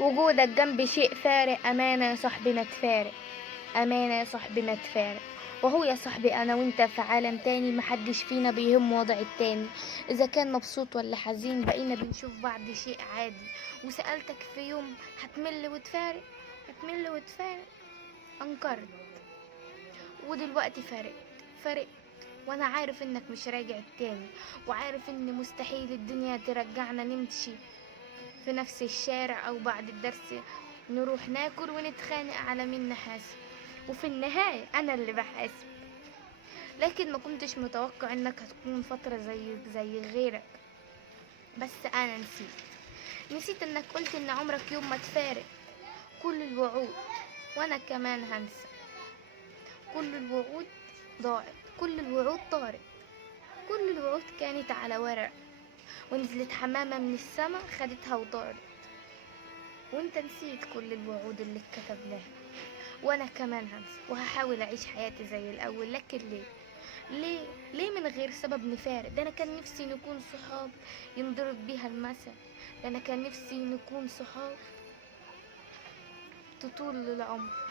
وجودك جنبي شيء فارق، أمانة يا صاحبي ما تفارق، أمانة يا صاحبي ما تفارق. وهو يا صاحبي أنا وأنت في عالم تاني، محدش فينا بيهم وضع التاني. إذا كان مبسوط ولا حزين بقينا بنشوف بعض شيء عادي. وسألتك في يوم هتمل وتفارق، هتمل وتفارق، أنكرت. ودلوقتي فارق. وانا عارف انك مش راجع تاني، وعارف ان مستحيل الدنيا ترجعنا نمشي في نفس الشارع، او بعد الدرس نروح ناكل ونتخانق على مين نحاسب. وفي النهاية انا اللي بحاسب. لكن ما كنتش متوقع انك هتكون فترة زي غيرك. بس انا نسيت انك قلت ان عمرك يوم ما تفارق كل الوعود، وانا كمان هنسى. كل الوعود ضاعت، كل الوعود طارت، كل الوعود كانت على ورق، ونزلت حمامة من السما خدتها وطارت. وانت نسيت كل الوعود اللي اتكتبناها، وانا كمان هنسى وهحاول اعيش حياتي زي الاول. لكن ليه من غير سبب نفارق؟ ده انا كان نفسي نكون صحاب ينضرب بيها المثل، ده انا كان نفسي نكون صحاب تطول العمر.